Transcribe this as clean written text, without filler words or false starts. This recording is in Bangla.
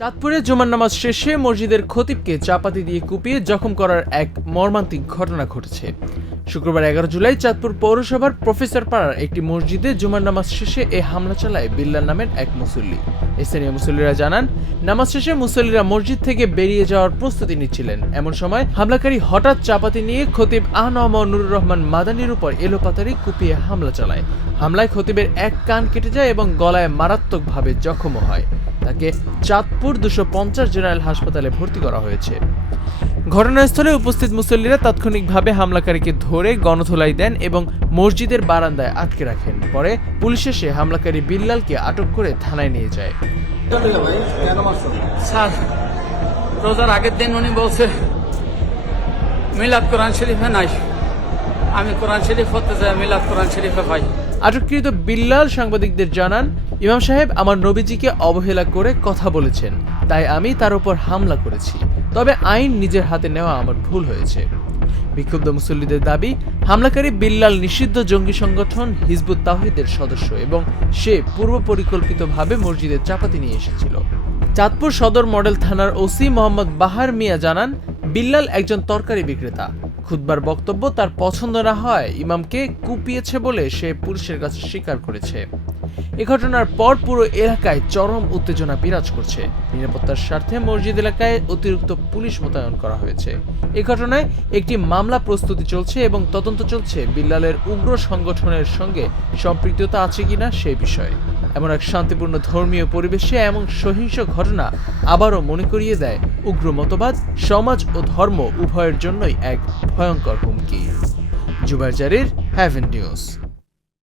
চাঁদপুরে জুমার নামাজ শেষে মসজিদের খতিবকে চাপাতি দিয়ে কুপিয়ে জখম করার এক মর্মান্তিক ঘটনা ঘটেছে। শুক্রবার 11 জুলাই চাঁদপুর পৌরসভার প্রফেসর পাড়ার একটি মসজিদে জুমার নামাজ শেষে এ হামলা চালায় বিল্লাল নামের এক মুসল্লি। স্থানীয় মুসল্লিরা জানান, নামাজ শেষে মুসল্লিরা মসজিদ থেকে বেরিয়ে যাওয়ার প্রস্তুতি নিচ্ছিলেন। এমন সময় হামলাকারী হঠাৎ চাপাতি নিয়ে খতিব আ.ন.ম নুরুর রহমান মাদানির উপর এলোপাতাড়ি কুপিয়ে হামলা চালায়। হামলায় খতিবের এক কান কেটে যায় এবং গলায় মারাত্মকভাবে জখমও হয়। তাকে চাঁদপুর 250 জেনারেল হাসপাতালে ভর্তি করা হয়েছে। ঘটনাস্থলে উপস্থিত মুসল্লিরা তাৎক্ষণিকভাবে হামলাকারীকে ধরে গণধোলাই দেন এবং মসজিদের বারান্দায় আটকে রাখেন। পরে পুলিশ এসে হামলাকারী বিল্লালকে আটক করে থানায় নিয়ে যায়। স্যার, রোজার আগের দিন উনি বলছে মিলাদ কোরআন শরীফে নাই, আমি কোরআন শরীফ পড়তে যাই, মিলাদ কোরআন শরীফে পাই। আটককৃত বিল্লাল সাংবাদিকদের জানান, ইমাম সাহেব আমার নবীজিকে অবহেলা করে কথা বলেছেন, তাই আমি তার উপর হামলা করেছি। তবে আইন নিজের হাতে নেওয়া আমার ভুল হয়েছে। বিক্ষুব্ধ মুসল্লিদের দাবি, হামলাকারী বিল্লাল নিষিদ্ধ জঙ্গি সংগঠন হিজবুত তাওহীদের সদস্য এবং সে পূর্ব পরিকল্পিতভাবে মসজিদে চাপাতি নিয়ে এসেছিল। চাঁদপুর সদর মডেল থানার ওসি মোহাম্মদ বাহার মিয়া জানান, বিল্লাল একজন তরকারি বিক্রেতা। খুতবার বক্তব্য তার পছন্দ না হয় ইমামকে কুপিয়েছে বলে সে পুলিশের কাছে স্বীকার করেছে। এ ঘটনার পর পুরো এলাকায় চরম উত্তেজনা বিরাজ করছে। নিরাপত্তার স্বার্থে মসজিদ এলাকায় অতিরিক্ত পুলিশ মোতায়েন করা হয়েছে। এ ঘটনায় একটি মামলা প্রস্তুতি চলছে এবং তদন্ত চলছে বিল্লালের উগ্র সংগঠনের সঙ্গে সম্পৃক্ততা আছে কিনা সে বিষয়ে। এমন এক শান্তিপূর্ণ ধর্মীয় পরিবেশে এমন সহিংস ঘটনা আবারও মনে করিয়ে দেয় উগ্র মতবাদ সমাজ ও ধর্ম উভয়ের জন্যই এক ভয়ঙ্কর হুমকি। জুবায়ের জারির, হ্যাভেন নিউজ।